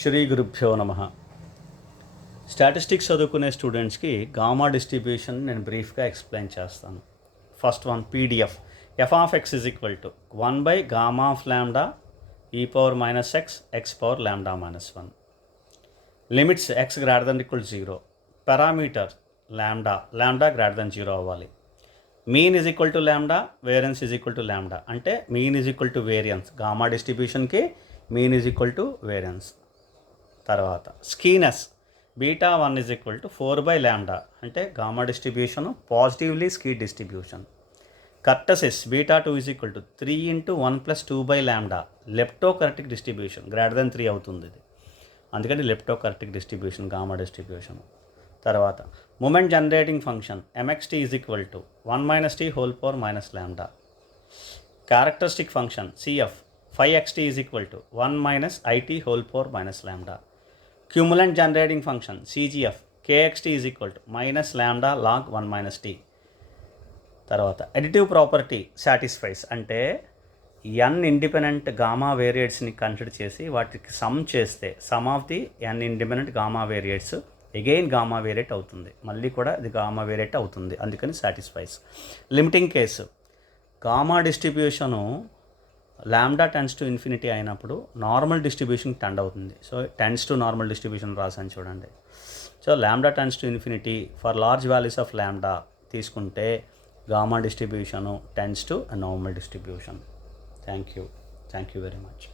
శ్రీ గురుభ్యో నమ. స్టాటిస్టిక్స్ చదువుకునే స్టూడెంట్స్కి గామా డిస్ట్రిబ్యూషన్ నేను బ్రీఫ్గా ఎక్స్ప్లెయిన్ చేస్తాను. First one PDF. F of X is equal to 1/gamma of lambda e⁻x power lambda -1. Limits X greater than equal 0. Parameter lambda greater than 0 అవ్వాలి. Mean is equal to lambda, variance is equal to lambda. అంటే mean is equal to variance. Gamma డిస్ట్రిబ్యూషన్కి mean is equal to variance. తర్వాత skewness β1 is equal to 4/λ. అంటే gamma distribution positively skew distribution. Kurtosis β2 is equal to 3 × 1 + 2/λ. Leptokurtic distribution greater than 3 అవుతుంది ఇది, అందుకని leptokurtic distribution gamma distribution. తర్వాత moment generating function mxt is equal to 1 - t whole power -λ. Characteristic function cf 5xt is equal to 1 - it whole power -λ. Cumulant generating function cgf kxt is equal to -λ log 1 - t. తర్వాత additive property satisfies అంటే n independent gamma వేరియట్స్ని consider చేసి వాటికి sum చేస్తే sum of the n independent gamma variates again gamma variate అవుతుంది, మళ్ళీ కూడా ఇది గామా వేరియట్ అవుతుంది, అందుకని satisfies. Limiting case gamma distribution lambda tends to infinity అయినప్పుడు నార్మల్ డిస్ట్రిబ్యూషన్ టెండ్ అవుతుంది. So tends to normal distribution రాసాను చూడండి. So lambda tends to infinity for large values of lambda తీసుకుంటే gamma distribution tends to normal distribution. Thank you very much.